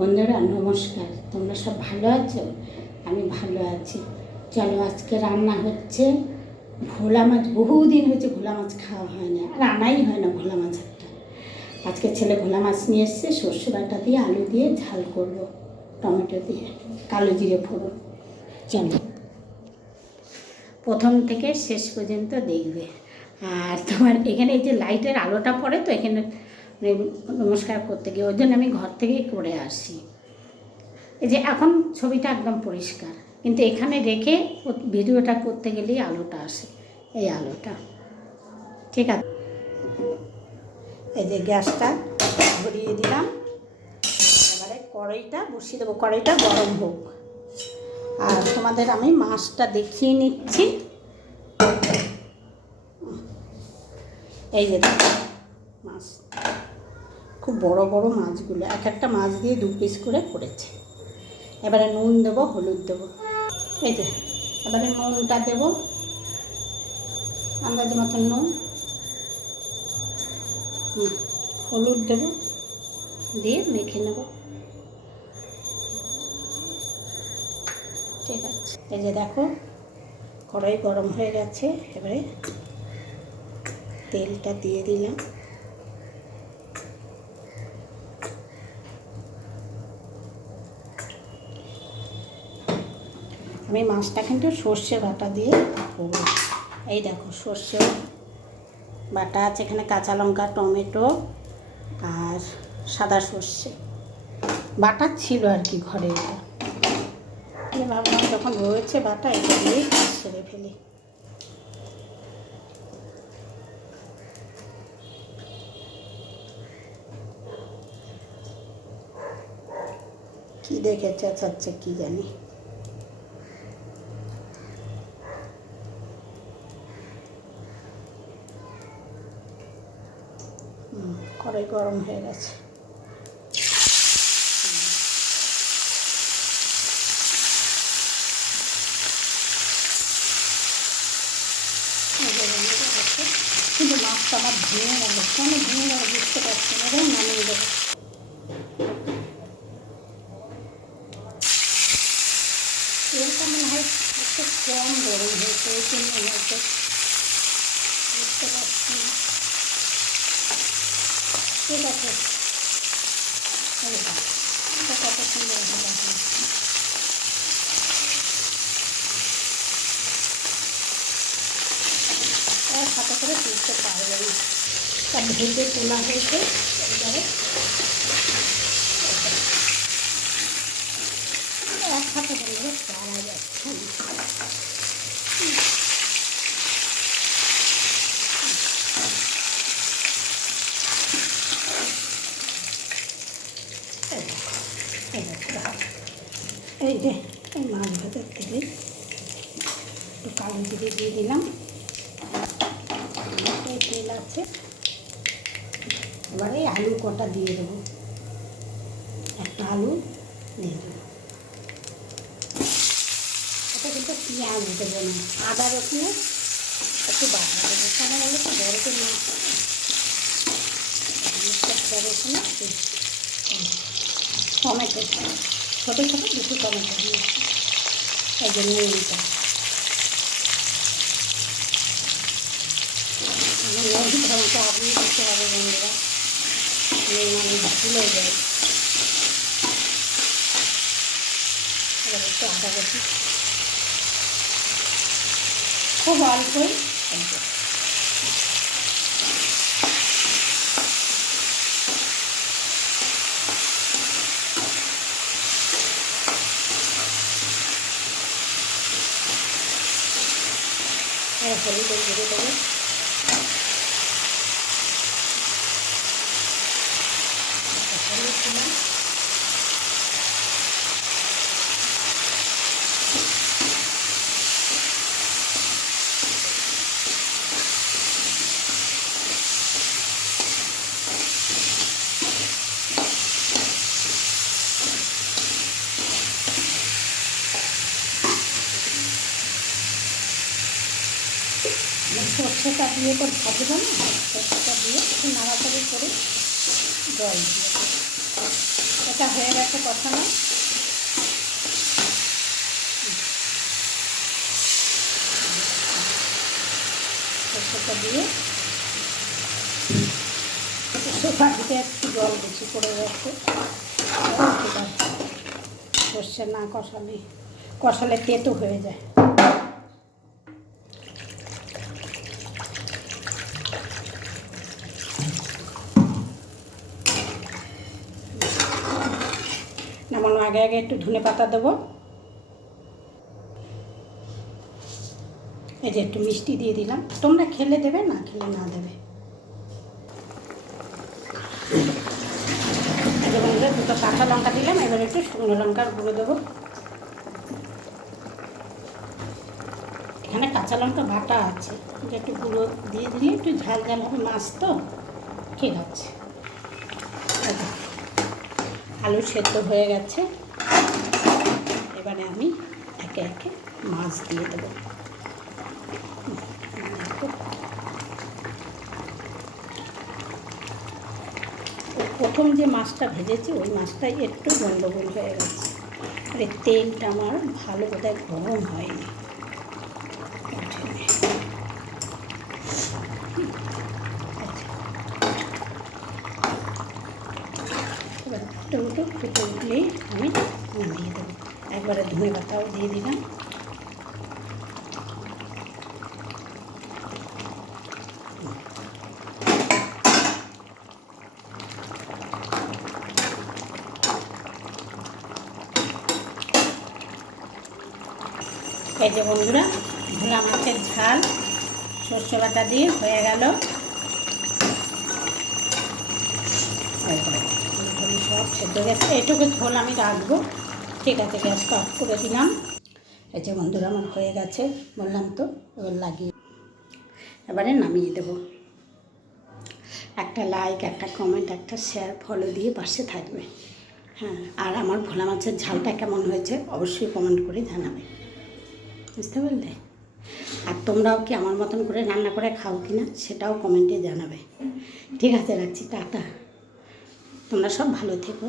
বন্ধুরা নমস্কার, তোমরা সব ভালো আছো? আমি ভালো আছি। চলো, আজকে রান্না হচ্ছে ভোলা মাছ। বহুদিন হয়েছে ভোলা মাছ খাওয়া হয় না, আর আনাই হয় না ভোলা মাছ একটা। আজকে ছেলে ভোলা মাছ নিয়ে এসছে, সর্ষে বাটা দিয়ে আলু দিয়ে ঝাল করব, টমেটো দিয়ে কালো জিরে ফোড়ন। চলো, প্রথম থেকে শেষ পর্যন্ত দেখবে। আর তোমার এখানে এই যে লাইটের আলোটা পড়ে, তো এখানে নমস্কার করতে গিয়ে ওই জন্য আমি ঘর থেকেই করে আসি। এই যে এখন ছবিটা একদম পরিষ্কার, কিন্তু এখানে রেখে ভিডিওটা করতে গেলেই আলোটা আসে, এই আলোটা। ঠিক আছে, এই যে গ্যাসটা ধরিয়ে দিলাম, এবারে কড়াইটা বসিয়ে দেবো। কড়াইটা গরম হোক, আর তোমাদের আমি মাছটা দেখিয়ে নিচ্ছি। এই যে মাছ, খুব বড় বড় মাছগুলো, এক একটা মাছ দিয়ে 2 পিস করে করেছে। এবারে নুন দেবো, হলুদ দেবো। এই যে এবারে নুনটা দেবো, আন্দাজ মতন নুন, হলুদ দেবো, দিয়ে মেখে নেব। ঠিক আছে, এই যে দেখো কড়াই গরম হয়ে গেছে। এবারে তেলটা দিয়ে দিলাম। আমি মাছটা কিন্তু সর্ষে বাটা দিয়ে করব। এই দেখো সর্ষে বাটা আছে এখানে, কাঁচা লঙ্কা, টমেটো আর সাদা সর্ষে বাটা ছিল আর কি ঘরে। এটা ভাবলাম যখন রয়েছে বাটা, এটা দিয়েই কাজ সেরে ফেলি। কি দেখে চেঁচাচ্ছে কি জানি। কড়াই গরম হয়ে গেছে। কিন্তু মাছটা আমার ভেঙে গেল, কেন ভেঙে গেল বুঝতে পারছি না। নামিয়ে দেবো। তেলটা মনে হয় একটু কম গরম হয়েছে, ওই জন্য হয়তো বুঝতে পারছি না। ঠিক আছে, এটা কত সুন্দর হবে। এক হাতে করে তুলতে পারবে না, তা ভেজে তোলা হয়েছে। এবারে এক হাতে ধরে পারা যাচ্ছে না। এই যে এই মাছ ভাজার তেলে একটু কালো জিরে দিয়ে দিলাম, এই তেল আছে। এবারে আলু কটা দিয়ে দেবো, একটা আলু দিয়ে দেবো। এটা কিন্তু পেঁয়াজ দেবো না, আদা রসুনের একটু বাটা দেবো। কেন বলে তো বড় করে আদা রসুনের টমেটো, ছোটো ছোটো 2টো টমেটো দিয়েছি, এই জন্য এইটা টমেটো আপনি দিতে হবে বন্ধুরা, আমি ভুলে যাই। এবার একটু আদা রসুন খুব অল্পই, হলুদ দিয়ে দেবো। হলুদ দিলাম, সর্ষেটা দিয়ে তো ভাজবো না, সর্ষেটা দিয়ে একটু নাড়াচাড়ি করে জল দিয়ে আলুটা হয়ে গেছে কষানো। সরষেটা দিয়ে সোফা দিকে একটু জল বেশি পড়ে যাচ্ছে। সর্ষে না কষালে তেতো হয়ে যায়। নামানোর আগে আগে একটু ধনে পাতা দেবো। এই যে একটু মিষ্টি দিয়ে দিলাম, তোমরা খেলে দেবে, না খেলে না দেবে। যেমন দুটো কাঁচা লঙ্কা দিলাম, এবার একটু শুকনো লঙ্কার গুঁড়ো দেবো। এখানে কাঁচা লঙ্কা বাটা আছে, একটু গুঁড়ো দিয়ে দিলে একটু ঝাল ঝাল হবে, মাছ তো ঠিক আছে। আলু সেদ্ধ হয়ে গেছে, এবারে আমি একে একে মাছ দিয়ে দেবো। প্রথম যে মাছটা ভেজেছি ওই মাছটাই একটু গন্ডগোল হয়ে গেছে, আর তেলটা আমার ভালো বোধহয় গরম হয়নি। এবার একটু ফুটে উঠলেই আমি নামিয়ে দেবো। একবারে ধনে পাতাও দিয়ে দিলাম। এই যে বন্ধুরা, ভোলা মাছের ঝাল সর্ষে বাটা দিয়ে হয়ে গেল। সব সেদ্ধ গেছে, এটুকু ঝোল আমি রাখবো। ঠিক আছে, গ্যাসটা অফ করে দিলাম। এই যে বন্ধুরা, আমার হয়ে গেছে, বললাম তো। এবার লাগিয়ে এবারে নামিয়ে দেবো। একটা লাইক, একটা কমেন্ট, একটা শেয়ার, ফলো দিয়ে পাশে থাকবে। হ্যাঁ, আর আমার ভোলা মাছের ঝালটা কেমন হয়েছে অবশ্যই কমেন্ট করে জানাবে, বুঝতে পারলে? আর তোমরাও কি আমার মতন করে রান্না করে খাও কি না সেটাও কমেন্টে জানাবে। ঠিক আছে, রাখছি, টাটা। তোমরা সব ভালো থেকো।